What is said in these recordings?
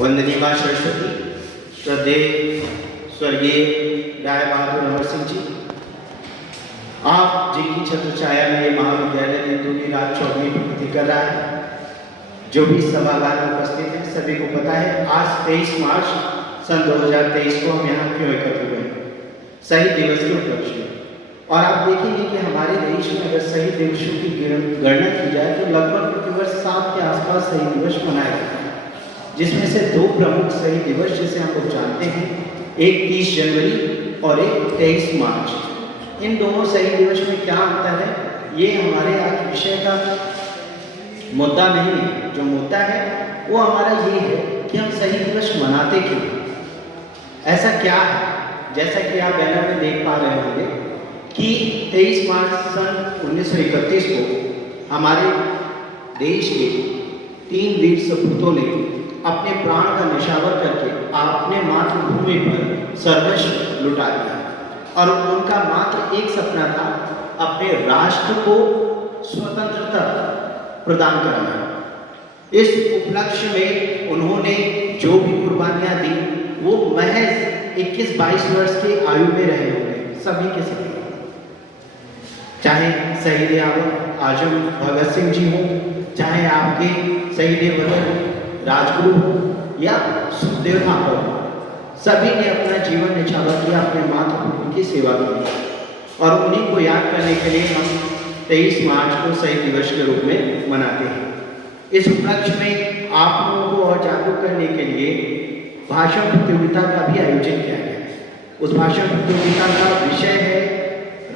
वंदनीय मां सरस्वती, श्रद्धेय स्वर्गीय राय बहादुर अमर सिंह जी, आप जिनकी छत्र छाया में ये महाविद्यालय दिन दूनी रात चौगनी प्रगति कर रहा है, जो भी सभागार में उपस्थित है सभी को पता है आज 23 मार्च सन 2023 को हम यहाँ क्यों एकत्र हुए हैं, शहीद दिवस के उपलक्ष्य में। और आप देखेंगे कि हमारे देश में अगर शहीद दिवसों की गणना की जाए तो लगभग प्रतिवर्ष 7 के आसपास शहीद दिवस मनाया जाता है, जिसमें से 2 प्रमुख शहीद दिवस जिसे हम लोग जानते हैं, एक 30 जनवरी और एक 23 मार्च। इन दोनों शहीद दिवस में क्या अंतर है, ये हमारे आज विषय का मुद्दा नहीं है। जो मुद्दा है वो हमारा ये है कि हम शहीद दिवस मनाते क्यों, ऐसा क्या है। जैसा कि आप बैनर में देख पा रहे होंगे कि 23 मार्च सन 1931 को हमारे देश के 3 वीर सपूतों ने अपने प्राण का निछावर करके अपने मातृभूमि पर सर्वस्व लुटा दिया और उनका मात्र एक सपना था अपने राष्ट्र को स्वतंत्रता प्रदान कराना। इस उपलक्ष्य में उन्होंने जो भी कुर्बानियां दी वो महज 21-22 वर्ष की आयु में रहे होंगे, सभी के सभी, चाहे शहीद आजम भगत सिंह जी हो, चाहे आपके शहीद वतन राजगुरु हो या सुखदेव थापर हो, सभी ने अपना जीवन निछावर किया, अपने मातृभूमि की सेवा की और उन्हीं को याद करने के लिए हम 23 मार्च को शहीद दिवस के रूप में मनाते हैं। इस उपलक्ष्य में आप लोगों को और जागरूक करने के लिए भाषण प्रतियोगिता का भी आयोजन किया गया है। उस भाषण प्रतियोगिता का विषय है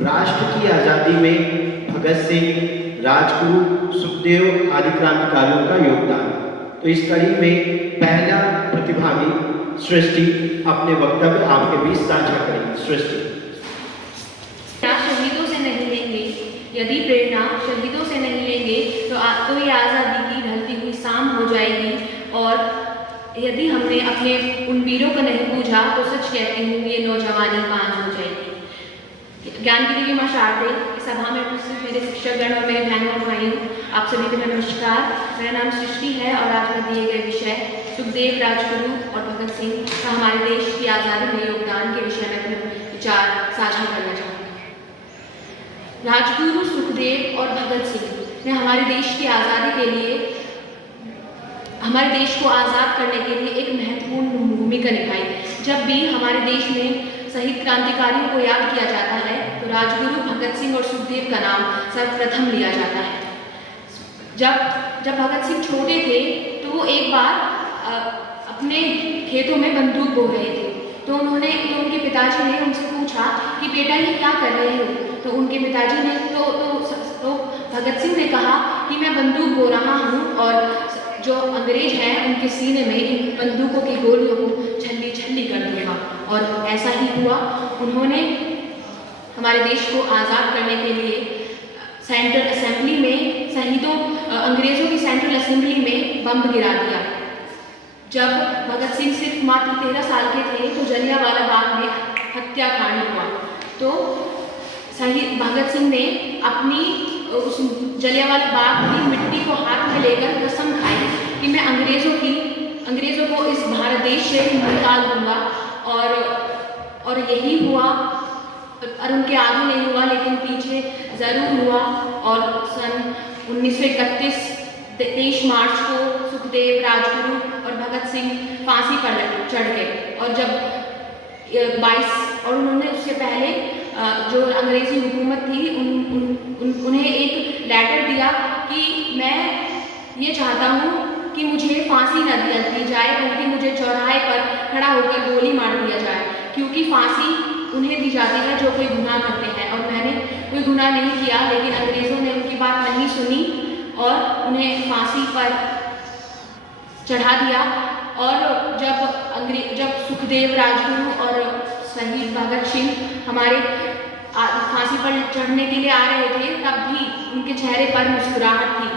राष्ट्र की आज़ादी में भगत सिंह, राजगुरु, सुखदेव आदि क्रांतिकारियों का योगदान। तो इस कड़ी में पहला प्रतिभागी सृष्टि अपने वक्तव्य आपके बीच साझा करेंगे। सृष्टि। शहीदों से नहीं लेंगे, यदि प्रेरणा शहीदों से नहीं लेंगे तो ये आज़ादी की ढलती हुई शाम हो जाएगी। और यदि हमने अपने उन वीरों को नहीं पूछा तो सच कहती हूँ ये नौजवानी बांझ हो जाएगी। ज्ञान की देवी मां शारदे सभा में उपस्थित मेरे शिक्षकगण और मेरे बहनों और भाइयों, आप सभी को नमस्कार। मेरा नाम सृष्टि है और आज मैं दिए गए विषय सुखदेव, राजगुरु और भगत सिंह का हमारे देश की आज़ादी में योगदान के विषय में अपने विचार साझा करना चाहूँगी। राजगुरु सुखदेव और भगत सिंह ने हमारे देश की आज़ादी के लिए, हमारे देश को आज़ाद करने के लिए एक महत्वपूर्ण भूमिका निभाई। जब भी हमारे देश में शहीद क्रांतिकारियों को याद किया जाता है तो राजगुरु, भगत सिंह और सुखदेव का नाम सर्वप्रथम लिया जाता है। जब भगत सिंह छोटे थे तो वो एक बार अपने खेतों में बंदूक बो रहे थे, तो उनके पिताजी ने उनसे पूछा कि बेटा ये क्या कर रहे हो। तो उनके पिताजी ने तो भगत सिंह ने कहा कि मैं बंदूक बो रहा हूँ और जो अंग्रेज हैं उनके सीने में इन बंदूकों की गोलियों को छल्ली छल्ली कर दूंगा। और ऐसा ही हुआ। उन्होंने हमारे देश को आज़ाद करने के लिए सेंट्रल असेंबली में अंग्रेज़ों की सेंट्रल असेंबली में बम गिरा दिया। जब भगत सिंह सिर्फ मात्र 13 साल के थे तो जलियांवाला बाग में हत्याकांड हुआ। तो शहीद भगत सिंह ने अपनी उस जलियांवाला बाग की मिट्टी को हाथ में लेकर कसम खाई कि मैं अंग्रेज़ों को इस भारत देश से निकाल दूंगा। और यही हुआ और उनके आगे नहीं हुआ लेकिन पीछे ज़रूर हुआ। और सन 1931 23 मार्च को सुखदेव, राजगुरु और भगत सिंह फांसी पर चढ़ गए। और जब 22 और उन्होंने उससे पहले जो अंग्रेज़ी हुकूमत थी उन्हें एक लेटर दिया कि मैं ये चाहता हूँ कि मुझे फांसी न दी जाए बल्कि मुझे चौराहे पर खड़ा होकर गोली मार दिया जाए, क्योंकि फांसी उन्हें दी जाती है जो कोई गुनाह करते हैं और मैंने कोई गुनाह नहीं किया। लेकिन अंग्रेज़ों ने उनकी बात नहीं सुनी और उन्हें फांसी पर चढ़ा दिया। और जब सुखदेव, राजगुरु और शहीद भगत सिंह हमारे फांसी पर चढ़ने के लिए आ रहे थे तब भी उनके चेहरे पर मुस्कुराहट थी।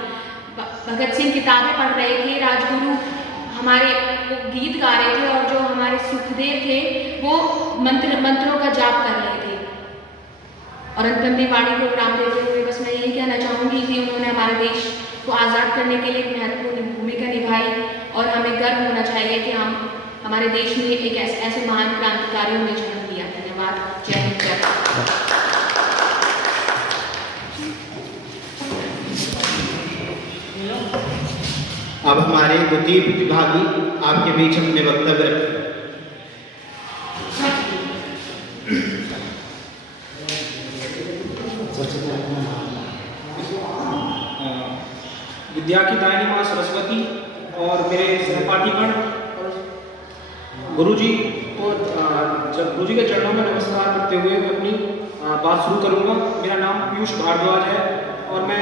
भगत सिंह किताबें पढ़ रहे थे, राजगुरु हमारे गीत गा रहे थे और जो हमारे सुखदेव थे वो मंत्रों का जाप कर रहे थे। और अंतिम में वाणी को विराम देते हुए बस मैं यही कहना चाहूँगी कि उन्होंने हमारे देश को आज़ाद करने के लिए एक महत्वपूर्ण भूमिका निभाई और हमें गर्व होना चाहिए कि हम हमारे देश में एक ऐसे महान क्रांतिकारियों ने जन्म लिया। धन्यवाद। जय हिंद, जय भारत। अब हमारे द्वितीय प्रतिभागी आपके बीच अपने वक्तव्य रखें। विद्या की दायनी माँ सरस्वती और मेरे सहपाठीगण गुरुजी को जब गुरुजी के चरणों में नमस्कार करते हुए मैं अपनी बात शुरू करूंगा। मेरा नाम पीयूष भारद्वाज है और मैं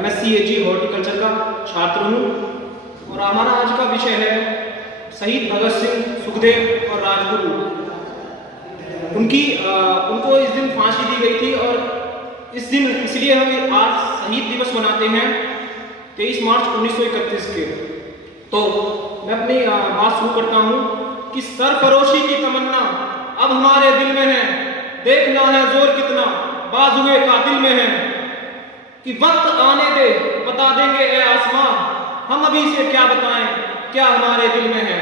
MSc AG हॉर्टिकल्चर का छात्र हूँ और हमारा आज का विषय है शहीद भगत सिंह, सुखदेव और राजगुरु। उनको इस दिन फांसी दी गई थी और इस दिन इसलिए हम आज शहीद दिवस मनाते हैं 23 मार्च 1931 के। तो मैं अपनी बात शुरू करता हूँ कि सरफरोशी की तमन्ना अब हमारे दिल में है, देखना है जोर कितना बाजुए कातिल में है, कि वक्त आने दे बता देंगे ए आसमां, हम अभी से क्या बताएं क्या हमारे दिल में है,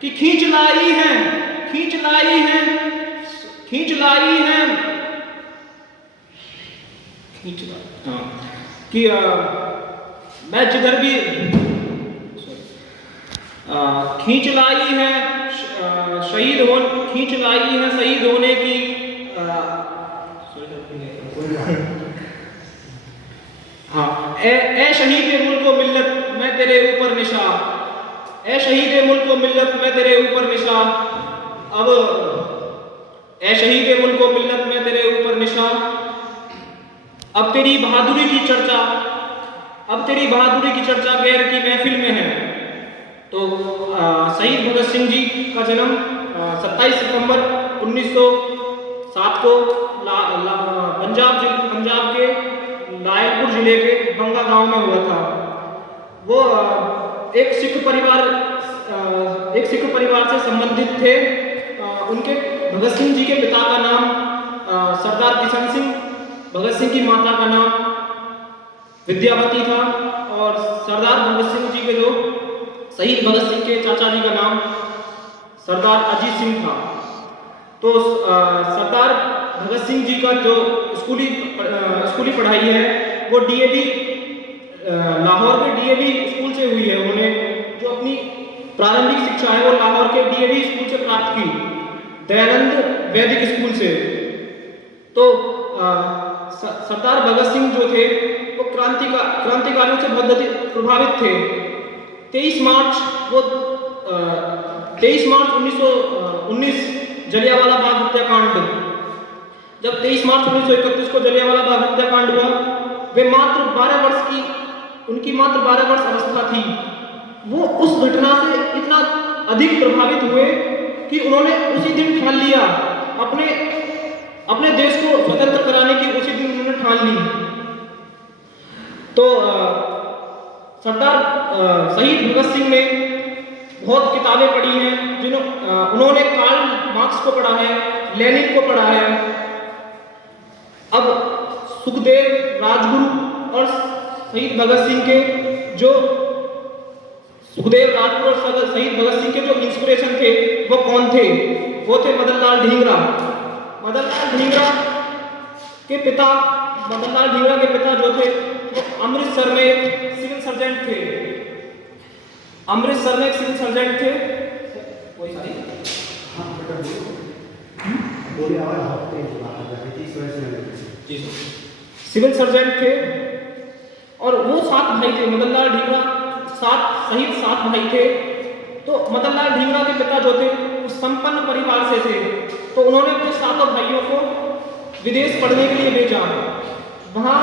कि खींच लाई है कि मैं जिधर भी खींच लाई है शहीद होने की ए शहीद मुल्क व मिल्लत मैं तेरे ऊपर निशा, ए शहीद मुल्क व मिल्लत मैं तेरे ऊपर निशा, अब ए शहीद मुल्क व मिल्लत मैं तेरे ऊपर निशा, अब तेरी बहादुरी की चर्चा गैर की महफिल में है। तो शहीद भगत सिंह जी का जन्म 27 सितंबर 1907 को पंजाब के लायलपुर जिले के बंगा गांव में हुआ था। वो एक सिख परिवार से संबंधित थे। उनके भगत सिंह जी के पिता का नाम सरदार किशन सिंह, भगत सिंह की माता का नाम विद्यावती था और सरदार भगत सिंह जी के जो शहीद भगत सिंह के चाचा जी का नाम सरदार अजीत सिंह था। तो सरदार भगत सिंह जी का जो स्कूली पढ़ाई है वो DAV लाहौर के DAV स्कूल से हुई है। उन्होंने जो अपनी प्रारंभिक शिक्षा है वो लाहौर के DAV स्कूल से प्राप्त की, दयानंद वैदिक स्कूल से। तो सरदार भगत सिंह जो थे वो क्रांतिकारियों से बहुत अधिक प्रभावित थे। 23 मार्च 1919 जलियांवाला बाग हत्याकांड, जब 23 मार्च 1931 को जलियांवाला बाग हत्याकांड हुआ, वे उनकी मात्र 12 वर्ष अवस्था थी। वो उस घटना से इतना अधिक प्रभावित हुए कि उन्होंने उसी दिन ठान लिया, अपने देश को स्वतंत्र कराने की उसी दिन उन्होंने ठान ली। तो सरदार शहीद भगत सिंह ने बहुत किताबें पढ़ी हैं, उन्होंने कार्ल मार्क्स को पढ़ा है, लेनिन को पढ़ा है। अब सुखदेव, राजगुरु और शहीद भगत सिंह के जो शहीद भगत सिंह के जो इंस्पिरेशन थे वो कौन थे? वो थे मदन लाल ढींगरा के पिता जो थे वो अमृतसर में सिविल सर्जेंट थे। सिविल सर्जेंट थे और वो 7 भाई थे। मदन लाल ढींगरा 7 भाई थे। तो मदन लाल ढींगरा के पिता जो थे वो संपन्न परिवार से थे। तो उन्होंने अपने 7 भाइयों को विदेश पढ़ने के लिए भेजा। वहाँ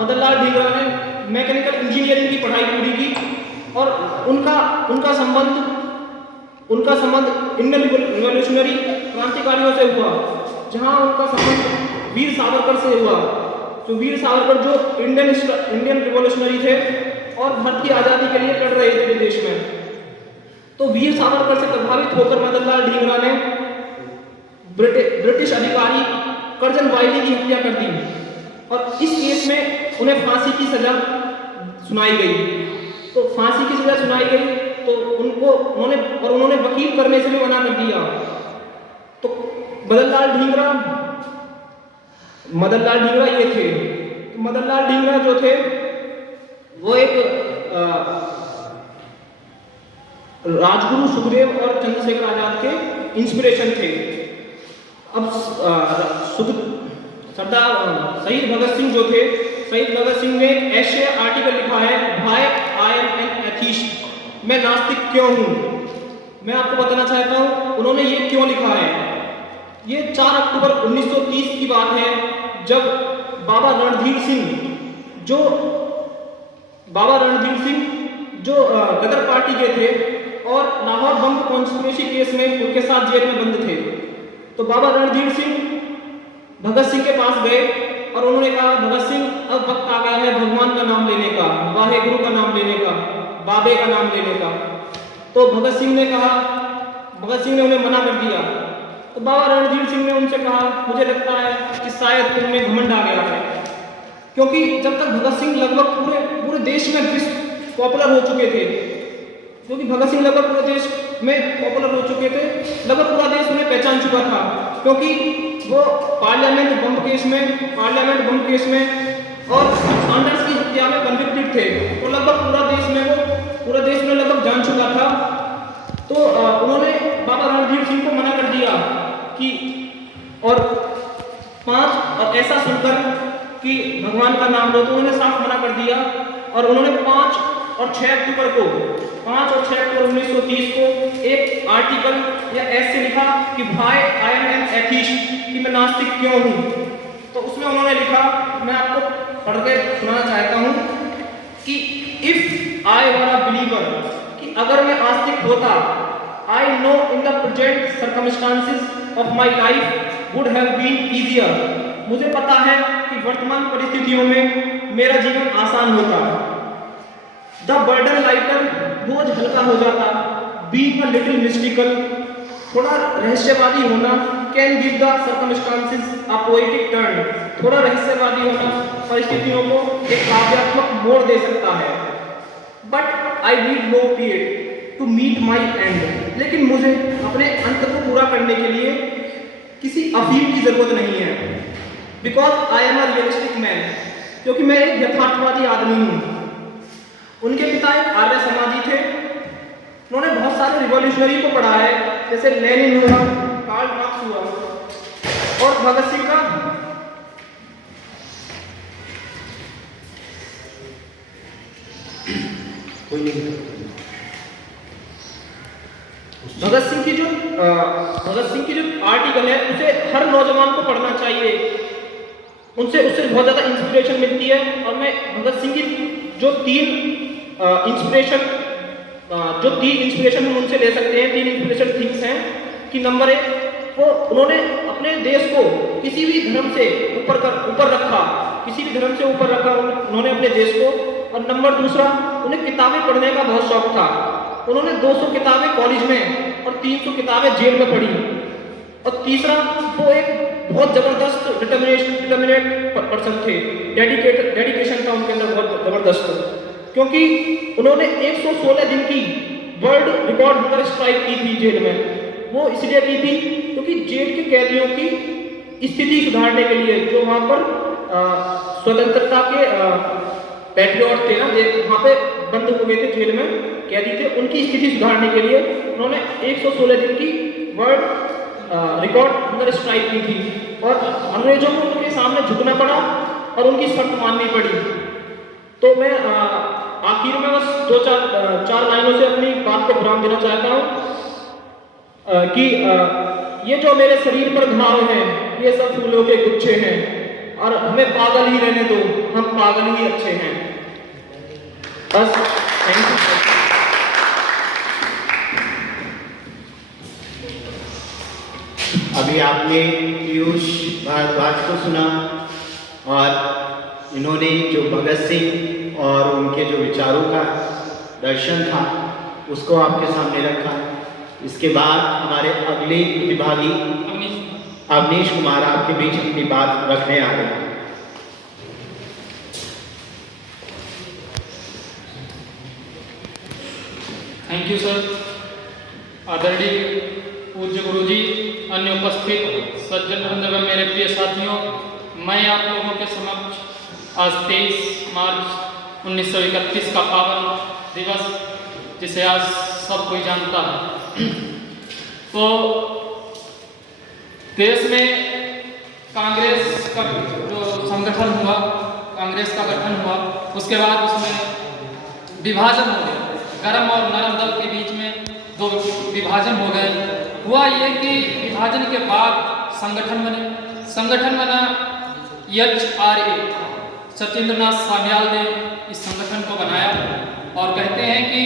मदन लाल ढींगरा ने मैकेनिकल इंजीनियरिंग की पढ़ाई पूरी की और उनका संबंध इंडियन रिवॉल्यूशनरी क्रांतिकारियों से हुआ, जहाँ उनका संबंध वीर सावरकर से हुआ। तो वीर सावरकर जो इंडियन रिवॉल्यूशनरी थे और भारत की आज़ादी के लिए लड़ रहे थे विदेश में। तो वीर सावरकर से प्रभावित होकर मदन लाल ढींगरा ने ब्रिटिश अधिकारी कर्जन वाइली की हत्या कर दी और इस केस में उन्हें फांसी की सजा सुनाई गई। तो फांसी की सजा सुनाई गई तो उन्होंने वकील करने से भी मना कर दिया। तो मदन लाल ढींगरा ये थे। तो मदन लाल ढींगरा जो थे वो एक राजगुरु सुखदेव और चंद्रशेखर आजाद के इंस्पिरेशन थे। अब सरदार शहीद भगत सिंह जो थे, शहीद भगत सिंह ने ऐसे आर्टिकल लिखा है, भाई आई एम एन एथीस्ट, मैं नास्तिक क्यों हूँ। मैं आपको बताना चाहता हूँ उन्होंने ये क्यों लिखा है। ये 4 अक्टूबर 1930 की बात है, जब बाबा रणधीर सिंह जो गदर पार्टी के थे और लाहौर बम कॉन्स्पिरेसी केस में उनके साथ जेल में बंद थे। तो बाबा रणधीर सिंह भगत सिंह के पास गए और उन्होंने कहा, भगत सिंह अब वक्त आ गया है भगवान का नाम लेने का, वाहे गुरु का नाम लेने का, बाबे का नाम लेने का। तो भगत सिंह ने उन्हें मना कर दिया। तो बाबा रणधीर सिंह ने उनसे कहा, मुझे लगता है कि शायद तुम्हें घमंड आ गया है, क्योंकि जब तक भगत सिंह लगभग पूरे देश में पॉपुलर हो चुके थे, लगभग पूरा देश उन्हें पहचान चुका था, क्योंकि वो पार्लियामेंट बम केस में और सैंडर्स की हत्या में कन्विक्टेड थे। तो लगभग पूरा देश में लगभग जान चुका था। तो उन्होंने बाबा रणधीर सिंह को मना कर दिया कि और ऐसा सुनकर कि भगवान का नाम लो, तो उन्होंने साफ मना कर दिया। और उन्होंने 5 और 6 अक्टूबर 1930 को एक आर्टिकल या ऐसे लिखा कि भाई आई एम एन एथीस्ट, कि मैं नास्तिक क्यों हूँ। तो उसमें उन्होंने लिखा, मैं आपको पढ़ के सुनाना चाहता हूँ कि if I were a believer, कि अगर मैं आस्तिक होता, I know in the present circumstances of my life would have been easier, मुझे पता है कि वर्तमान परिस्थितियों में मेरा जीवन आसान होता, द बर्डन लाइटर, बोझ हल्का हो जाता, बीइंग अ लिटिल मिस्टिकल, थोड़ा रहस्यवादी होना, can give the circumstances a poetic turn, थोड़ा रहस्यवादी होना परिस्थितियों को एक काव्यात्मक मोड़ दे सकता है। But I need no period to meet my end, लेकिन मुझे अपने अंत को पूरा करने के लिए किसी अफीम की जरूरत नहीं है। Because I am a realistic man, क्योंकि मैं एक यथार्थवादी आदमी हूँ। उनके पिता एक आर्य समाजी थे। उन्होंने बहुत सारे रिवॉल्यूशनरी को पढ़ा है, जैसे लेनिन हुआ, कार्ल मार्क्स हुआ और भगत सिंह का भगत सिंह की जो आर्टिकल है उसे हर नौजवान को पढ़ना चाहिए। उससे बहुत ज़्यादा इंस्पिरेशन मिलती है। और मैं भगत सिंह की जो तीन इंस्पिरेशन हम उनसे ले सकते हैं, 3 इंस्पिरेशन थिंग्स हैं कि नंबर 1, वो उन्होंने अपने देश को किसी भी धर्म से ऊपर रखा उन्होंने अपने देश को। और नंबर 2, उन्हें किताबें पढ़ने का बहुत शौक था। उन्होंने 200 किताबें कॉलेज में और 300 किताबें जेल में पढ़ी। और तीसरा, वो एक बहुत जबरदस्त डिटर्मिनेट पर्सन थे, डेडिकेशन था उनके अंदर बहुत जबरदस्त, क्योंकि उन्होंने 116 दिन की वर्ल्ड रिकॉर्ड हंगर स्ट्राइक की थी जेल में। वो इसलिए की थी क्योंकि जेल के कैदियों की स्थिति सुधारने के लिए, जो वहाँ पर स्वतंत्रता के पैट्रियट थे ना, वहाँ पे बंद हुए थे, जेल में कैदी थे, उनकी स्थिति सुधारने के लिए उन्होंने 116 दिन की वर्ल्ड रिकॉर्ड हंगर स्ट्राइक की थी। और अंग्रेजों को उनके सामने झुकना पड़ा और उनकी शर्त माननी पड़ी। तो मैं आखिर में बस 2-4 लाइनों से अपनी बात को विराम देना चाहता हूँ कि ये जो मेरे शरीर पर घाव हैं, ये सब फूलों के गुच्छे हैं, और हमें पागल ही रहने दो, हम पागल ही अच्छे हैं। बस, थैंक यू। अभी आपने पीयूष भारद्वाज को सुना, और इन्होंने जो भगत सिंह और उनके जो विचारों का दर्शन था उसको आपके सामने रखा। इसके बाद हमारे अगले प्रतिभागी अवनीश कुमार आपके बीच अपनी बात रखने आ रहे हैं। Thank you sir. आदरणीय पूज्य गुरुजी, अन्य उपस्थित सज्जन वृंद एवं मेरे प्रिय साथियों, मैं आप लोगों के समक्ष आज 23 मार्च 1931 का पावन दिवस, जिसे आज सब कोई जानता है, तो देश में कांग्रेस का जो संगठन हुआ, कांग्रेस का गठन हुआ, उसके बाद उसमें विभाजन हो गया। गरम और नरम दल के बीच में दो विभाजन हो गए। हुआ ये कि विभाजन के बाद संगठन बने। संगठन बना HRA, सत्येंद्रनाथ सान्याल ने इस संगठन को बनाया और कहते हैं कि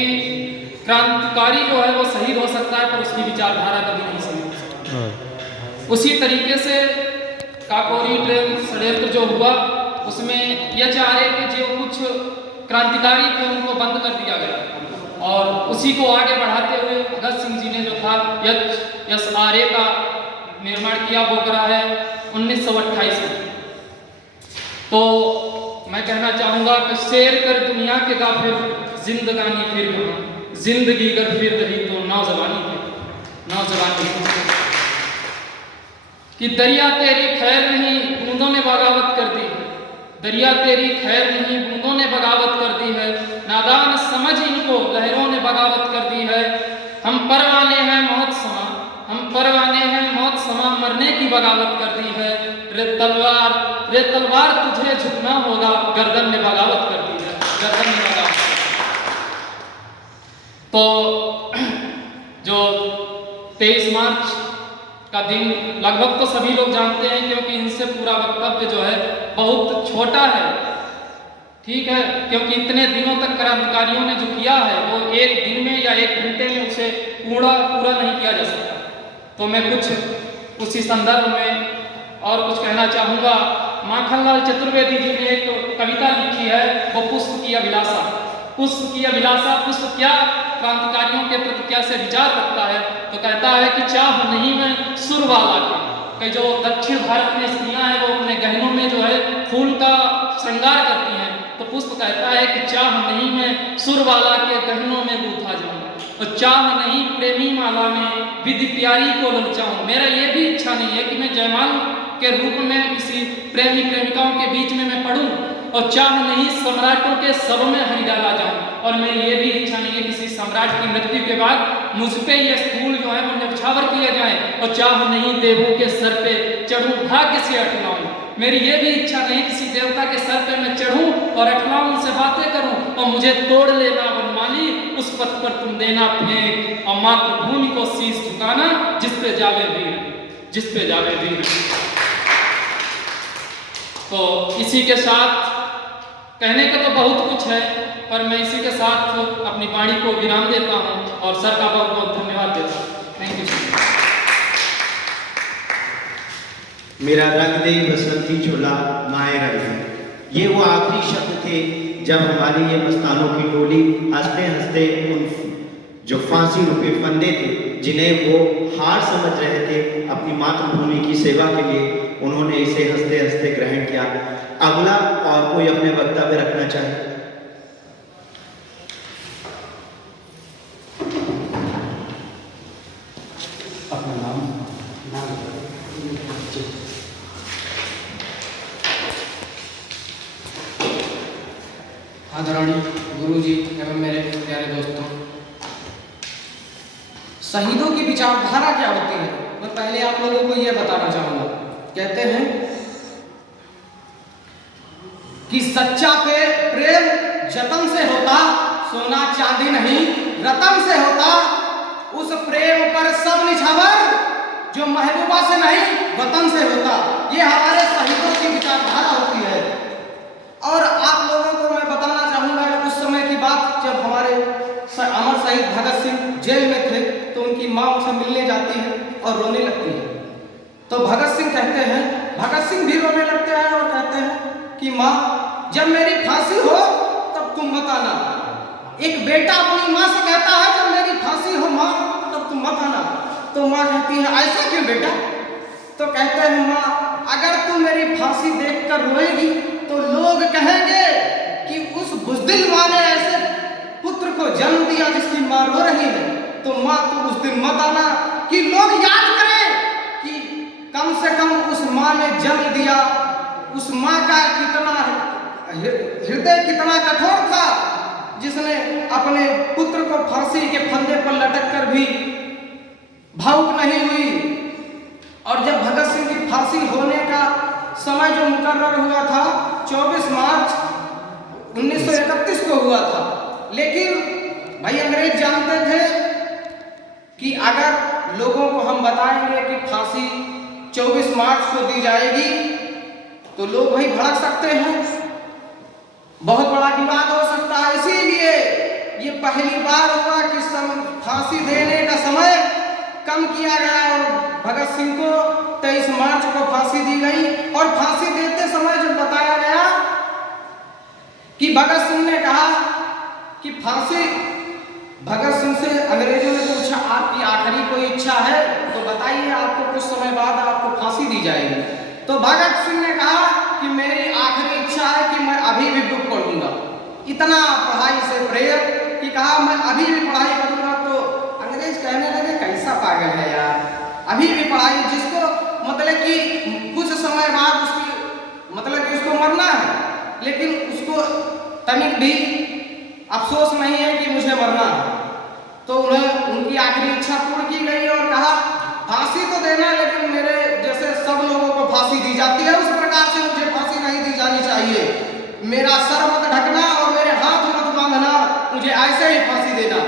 क्रांतिकारी जो है वो शहीद हो सकता है, पर उसकी विचारधारा कभी नहीं शहीद हो सकती। उसी तरीके से काकोरी ट्रेन षड्यंत्र जो हुआ, उसमें HRA के जो कुछ क्रांतिकारी थे उनको बंद कर दिया गया और उसी को आगे बढ़ाते हुए भगत सिंह जी ने जो था HSRA का निर्माण किया, वो करा है 1928 में। तो मैं कहना चाहूँगा कि शेर कर दुनिया के गाफिर, जिंदगानी फिर कहाँ, जिंदगी कर फिर रही तो नौजवानी कि दरिया तेरी खैर नहीं बूंदों ने बगावत कर दी, दरिया तेरी खैर नहीं बूंदों ने बगावत कर दी है, नादान समझ इनको लहरों ने बगावत कर दी है। हम परवाने हैं मौत समा, हम परवाने हैं मौत समा, मरने की बगावत कर दी है। रे तलवार तुझे झुकना होगा, गर्दन ने बगावत कर दी है, गर्दन ने बगावत। तो जो 23 मार्च का दिन लगभग तो सभी लोग जानते हैं, क्योंकि इनसे पूरा वक्तव्य जो है बहुत छोटा है, ठीक है, क्योंकि इतने दिनों तक क्रांतिकारियों ने जो किया है वो एक दिन में या एक घंटे में उसे पूरा नहीं किया जा सकता। तो मैं कुछ उसी संदर्भ में और कुछ कहना चाहूँगा। माखनलाल चतुर्वेदी जी ने एक कविता लिखी है, वो पुष्प की अभिलाषा। पुष्प की अभिलाषा, पुष्प क्या क्रांतिकारियों के प्रति कैसे विचार रखता है, तो कहता है कि चाह नहीं मैं सुर वाला के जो दक्षिण भारत में स्त्रियां हैं वो अपने गहनों में जो है फूल का श्रृंगार करती हैं, तो पुष्प कहता है कि चाह नहीं मैं सुर वाला के गहनों में गूंथा जाऊं, और चाह नहीं प्रेमी माला में विधि प्यारी को ललचाऊं। मेरा ये भी इच्छा नहीं है कि मैं जयमाल के रूप में किसी प्रेमी प्रेमिकाओं के बीच में मैं पढ़ूं, और चाह नहीं सम्राटों के सब में हरि डाला जाऊं, और मेरी ये भी इच्छा नहीं है किसी सम्राट की मृत्यु के बाद मुझ पे ये फूल जो है वो न्यौछावर किए जाएं, और चाह नहीं देवों के सर पे चढ़ूं भाग्य से अटलाऊं। मेरी ये भी इच्छा नहीं किसी देवता के सर पे मैं चढ़ूं और अटलाऊं, उनसे बातें करूं, और मुझे तोड़ लेना वनमाली, उस पथ पर तुम देना फेंक, और मातृभूमि को शीश झुकाना जिस पे जावे वीर, जिस पे जावे वीर। तो इसी के साथ कहने का तो बहुत कुछ है, पर मैं इसी के साथ अपनी वाणी को विराम देता हूं और सर का बहुत बहुत धन्यवाद देता हूं। Thank you. मेरा रंग दे बसंती झोला माए रंग, ये वो आखिरी शब्द थे जब हमारी ये मस्तानों की टोली हंसते हंसते उन जो फांसी रूपे फंदे थे, जिन्हें वो हार समझ रहे थे अपनी मातृभूमि की सेवा के लिए, उन्होंने इसे हंसते हंसते ग्रहण किया। अगला और कोई अपने वक्तव्य रखना चाहे? अपना नाम आदरणीय गुरुजी एवं मेरे प्यारे दोस्तों, शहीदों की विचारधारा क्या होती है, मैं पहले आप लोगों को यह बताना चाहूँगा। कहते हैं कि सच्चा प्रेम जतन से होता, सोना चांदी नहीं रतन से होता, उस प्रेम पर सब निछावर जो महबूबा से नहीं वतन से होता। ये हमारे शहीदों की विचारधारा होती है। और आप लोगों को मैं बताना चाहूँगा उस समय की बात, जब हमारे अमर शहीद भगत सिंह जेल में थे, तो उनकी माँ उनसे मिलने जाती है और रोने लगती है। तो भगत सिंह कहते हैं, भगत सिंह भी रोने लगते हैं और कहते हैं कि माँ, जब मेरी फांसी हो तब तुम मत आना। एक बेटा अपनी माँ से कहता है जब मेरी फांसी हो माँ तब तुम मत आना। तो माँ कहती है ऐसा क्यों बेटा? तो कहते हैं माँ, अगर तुम मेरी फांसी देखकर रोएगी तो लोग कहेंगे कि उस बुज़दिल माँ ने ऐसे पुत्र को जन्म दिया जिसकी माँ रो रही है, तो माँ तो उस दिन मत आना कि लोग याद करें कि कम से कम उस माँ ने जन्म दिया, उस माँ का कितना हृदय कितना कठोर था, जिसने अपने पुत्र को फांसी के फंदे पर लटक कर भी भावुक नहीं हुई। और जब भगत सिंह की फांसी होने का समय जो मुकर्रर हुआ था 24 मार्च 1931 को हुआ था, लेकिन भाई अंग्रेज जानते थे कि अगर लोगों को हम बताएंगे कि फांसी 24 मार्च को दी जाएगी तो लोग भाई भड़क सकते हैं, बहुत बड़ा विवाद हो सकता है। इसीलिए ये पहली बार हुआ कि फांसी देने का समय कम किया गया और भगत सिंह को 23 मार्च को फांसी दी गई। और फांसी देते समय जब बताया गया कि भगत सिंह ने कहा कि फांसी, भगत सिंह से अंग्रेजों ने पूछा आपकी आखिरी कोई इच्छा है तो बताइए, आपको कुछ समय बाद आपको फांसी दी जाएगी। तो भगत सिंह ने कहा कि मेरी आखिरी इच्छा है कि मैं अभी भी बुक पढ़ूंगा। इतना पढ़ाई से प्रेम कि कहा मैं अभी भी पढ़ाई करूंगा। तो अंग्रेज कहने लगे कैसा पागल है यार, अभी भी पढ़ाई, जिसको मतलब कि कुछ समय बाद उसकी मतलब कि उसको मरना है, लेकिन उसको तनिक भी अफसोस नहीं है कि मुझे मरना है। तो उन्हें उनकी आखिरी इच्छा पूर्ण की गई और कहा फांसी तो देना, लेकिन मेरे जैसे सब लोगों को फांसी दी जाती है उस प्रकार से मुझे फांसी नहीं दी जानी चाहिए। मेरा सर मत ढकना और मेरे हाथ मत बांधना, मुझे ऐसे ही फांसी देना।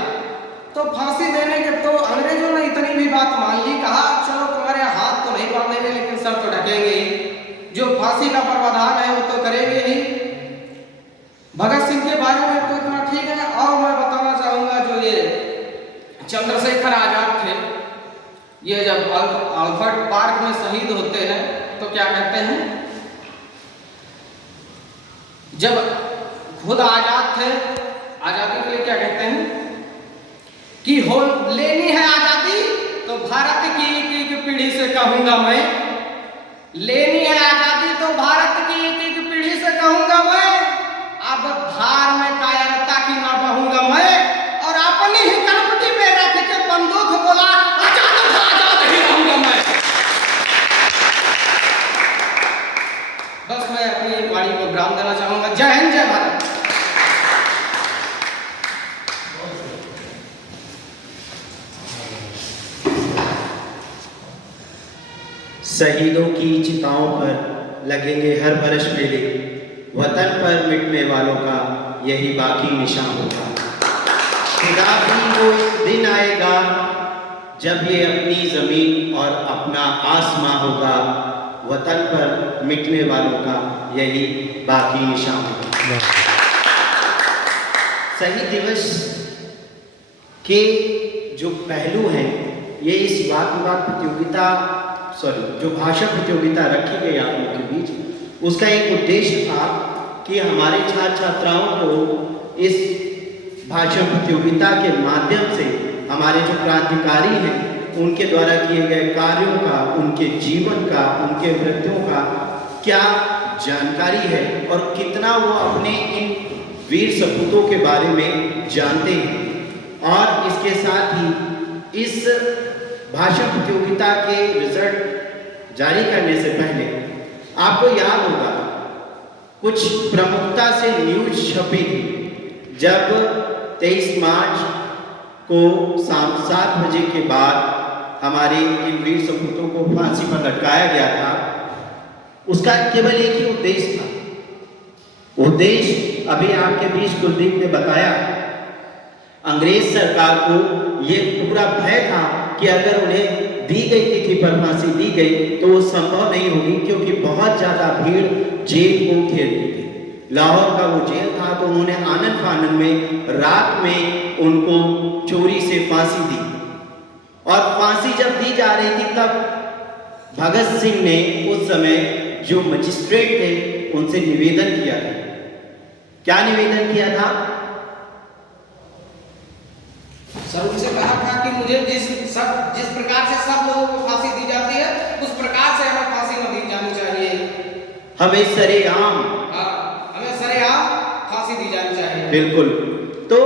तो फांसी देने के तो अंग्रेजों ने इतनी भी बात मान ली, कहा चलो तुम्हारे हाथ तो नहीं बांधेंगे लेकिन सर तो ढकेंगे ही, जो फांसी का प्रावधान है वो तो करेंगे ही। भगत सिंह के बारे में तो इतना ठीक है। और मैं बताना चाहूंगा जो ये चंद्रशेखर आजाद थे, ये जब अल्बर्ट पार्क में शहीद होते हैं तो क्या कहते हैं, जब खुद आजाद थे, आजादी के लिए क्या कहते हैं कि हो लेनी है आजादी तो भारत की एक पीढ़ी से कहूंगा मैं, लेनी है आजादी तो भारत की एक पीढ़ी से कहूंगा मैं, अब धार में कायरता की ना बहूंगा मैं। और अपनी ही कनपटी पे रख के बंदूक बोला आजाद ही रहूंगा मैं। बस मैं अपनी वाणी को विराम देना चाहूंगा। जय हिंद, जय भारत। शहीदों की चिताओं पर लगेंगे हर बरस मेले, वतन पर मिटने वालों का यही बाकी निशान होगा। खुदा को एक दिन आएगा जब ये अपनी जमीन और अपना आसमां होगा, वतन पर मिटने वालों का यही बाकी निशान होगा। शहीद दिवस के जो पहलू हैं, ये इस वाद विवाद प्रतियोगिता जो भाषण प्रतियोगिता रखी गई आप लोगों के बीच, उसका एक उद्देश्य था कि हमारे छात्र छात्राओं को इस भाषण प्रतियोगिता के माध्यम से हमारे जो क्रांतिकारी हैं उनके द्वारा किए गए कार्यों का, उनके जीवन का, उनके कृत्यों का क्या जानकारी है और कितना वो अपने इन वीर सपूतों के बारे में जानते हैं। और इसके साथ ही इस भाषण प्रतियोगिता के रिजल्ट जारी करने से पहले आपको याद होगा कुछ प्रमुखता से न्यूज छपी थी। जब 23 मार्च को शाम 7 बजे के बाद हमारे इन वीर सपूतों को फांसी पर लटकाया गया था, उसका केवल एक ही उद्देश्य था। उद्देश्य अभी आपके बीच कुलदीप ने बताया। अंग्रेज सरकार को ये पूरा भय था कि अगर उन्हें दी गई तिथि पर फांसी दी गई तो वो संभव नहीं होगी, क्योंकि बहुत ज़्यादा भीड़ जेल को घेरती थी। लाहौर का वो जेल था, तो उन्होंने आनन फानन में रात में उनको चोरी से फांसी दी। और फांसी जब दी जा रही थी तब भगत सिंह ने उस समय जो मजिस्ट्रेट थे उनसे निवेदन किया था। क्या निवेदन किया था? सर उनसे कहा था कि मुझे जिस प्रकार से सब लोगों को फांसी दी जाती है उस प्रकार से हमें फांसी न दी जानी चाहिए। हमें सरेआम फांसी दी जानी चाहिए। बिल्कुल। तो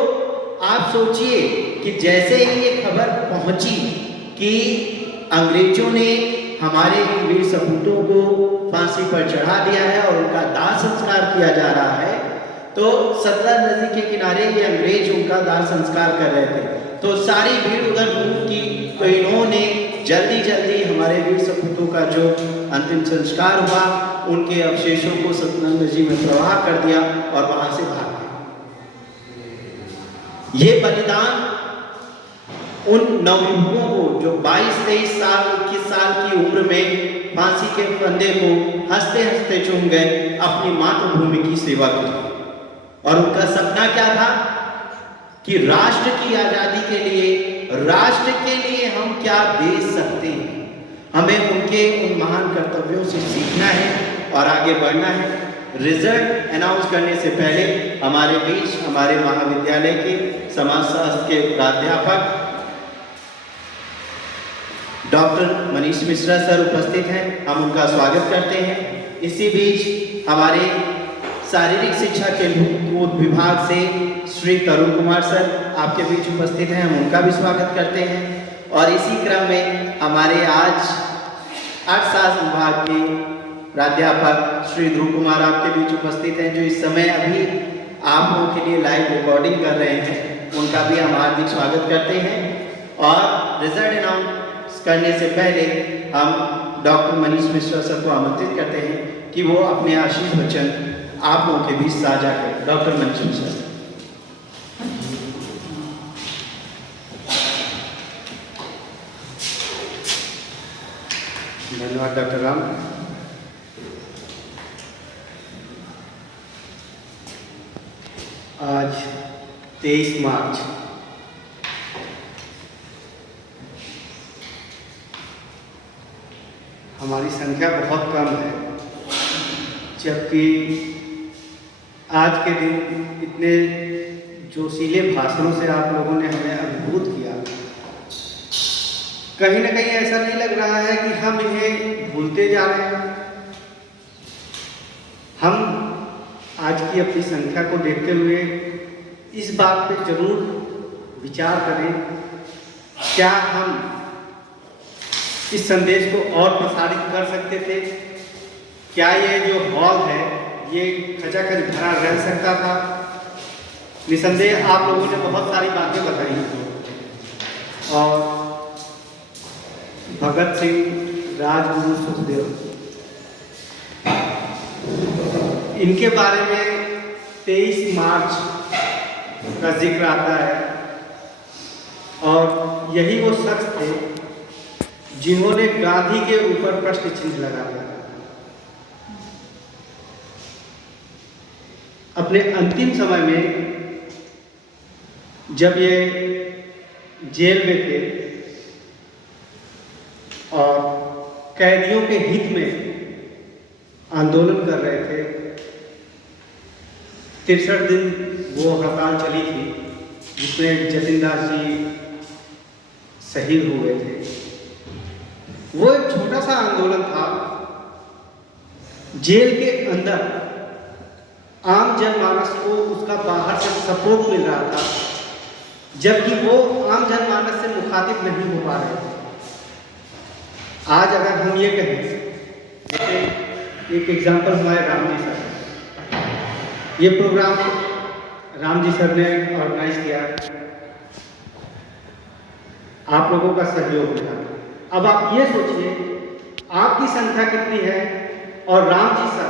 आप आप सोचिए कि जैसे ही ये खबर पहुंची कि अंग्रेजों ने हमारे वीर सपूतों को फांसी पर चढ़ा दिया है और उनका दाह संस्कार किया जा रहा है, तो सतलज नदी के किनारे ये अंग्रेज उनका दाह संस्कार कर रहे थे। तो सारी भीड़ उधर घूम की, तो इन्होंने जल्दी जल्दी हमारे वीर सपूतों का जो अंतिम संस्कार हुआ, उनके अवशेषों को सतलज नदी में प्रवाह कर दिया और वहां से भाग गए। ये बलिदान उन नवयुवकों को जो 22, 23 साल, 21 साल की उम्र में फांसी के फंदे को हंसते हंसते चूम गए, अपनी मातृभूमि की सेवा की। और उनका सपना क्या था कि राष्ट्र की आजादी के लिए, राष्ट्र के लिए हम क्या दे सकते हैं। हमें उनके उन महान कर्तव्यों से सीखना है और आगे बढ़ना है। रिजल्ट अनाउंस करने से पहले हमारे बीच हमारे महाविद्यालय के समाजशास्त्र के प्राध्यापक डॉक्टर मनीष मिश्रा सर उपस्थित हैं, हम उनका स्वागत करते हैं। इसी बीच हमारे शारीरिक शिक्षा के विभाग से श्री तरुण कुमार सर आपके बीच उपस्थित हैं, हम उनका भी स्वागत करते हैं। और इसी क्रम में हमारे आज अर्थशास्त्र विभाग के प्राध्यापक श्री ध्रुव कुमार आपके बीच उपस्थित हैं, जो इस समय अभी आप लोगों के लिए लाइव रिकॉर्डिंग कर रहे हैं, उनका भी हम हार्दिक स्वागत करते हैं। और रिजल्ट अनाउंस करने से पहले हम डॉक्टर मनीष मिश्रा सर को आमंत्रित करते हैं कि वो अपने आशीष वचन आप लोगों के बीच साझा करें। Doctor Manish Mishra sir. धन्यवाद डॉक्टर राम। आज 23 मार्च हमारी संख्या बहुत कम है, जबकि आज के दिन इतने जोशीले भाषणों से आप लोगों ने हमें अभिभूत किया। कहीं ना कहीं ऐसा नहीं लग रहा है कि हम इन्हें भूलते जा रहे हैं। हम आज की अपनी संख्या को देखते हुए इस बात पे जरूर विचार करें, क्या हम इस संदेश को और प्रसारित कर सकते थे? क्या ये जो हॉल है ये खचाखच भरा रह सकता था? निसंदेह आप लोगों ने बहुत सारी बातें बताई और भगत सिंह, राजगुरु, सुखदेव, इनके बारे में 23 मार्च का जिक्र आता है। और यही वो शख्स थे जिन्होंने गांधी के ऊपर प्रश्न चिन्ह लगा दिया। अपने अंतिम समय में जब ये जेल में थे और कैदियों के हित में आंदोलन कर रहे थे, 63 दिन वो हड़ताल चली थी जिसमें जतिन दास जी शहीद हुए थे। वो एक छोटा सा आंदोलन था। जेल के अंदर आम जनमानस को उसका बाहर से सपोर्ट मिल रहा था, जबकि वो आम जनमानस से मुखातिब नहीं हो पा रहे थे। आज अगर हम ये कहें, जैसे एक एग्जाम्पल हमारे राम जी सर, ये प्रोग्राम राम जी सर ने ऑर्गेनाइज किया, आप लोगों का सहयोग मिला। अब आप ये सोचिए आपकी संख्या कितनी है और राम जी सर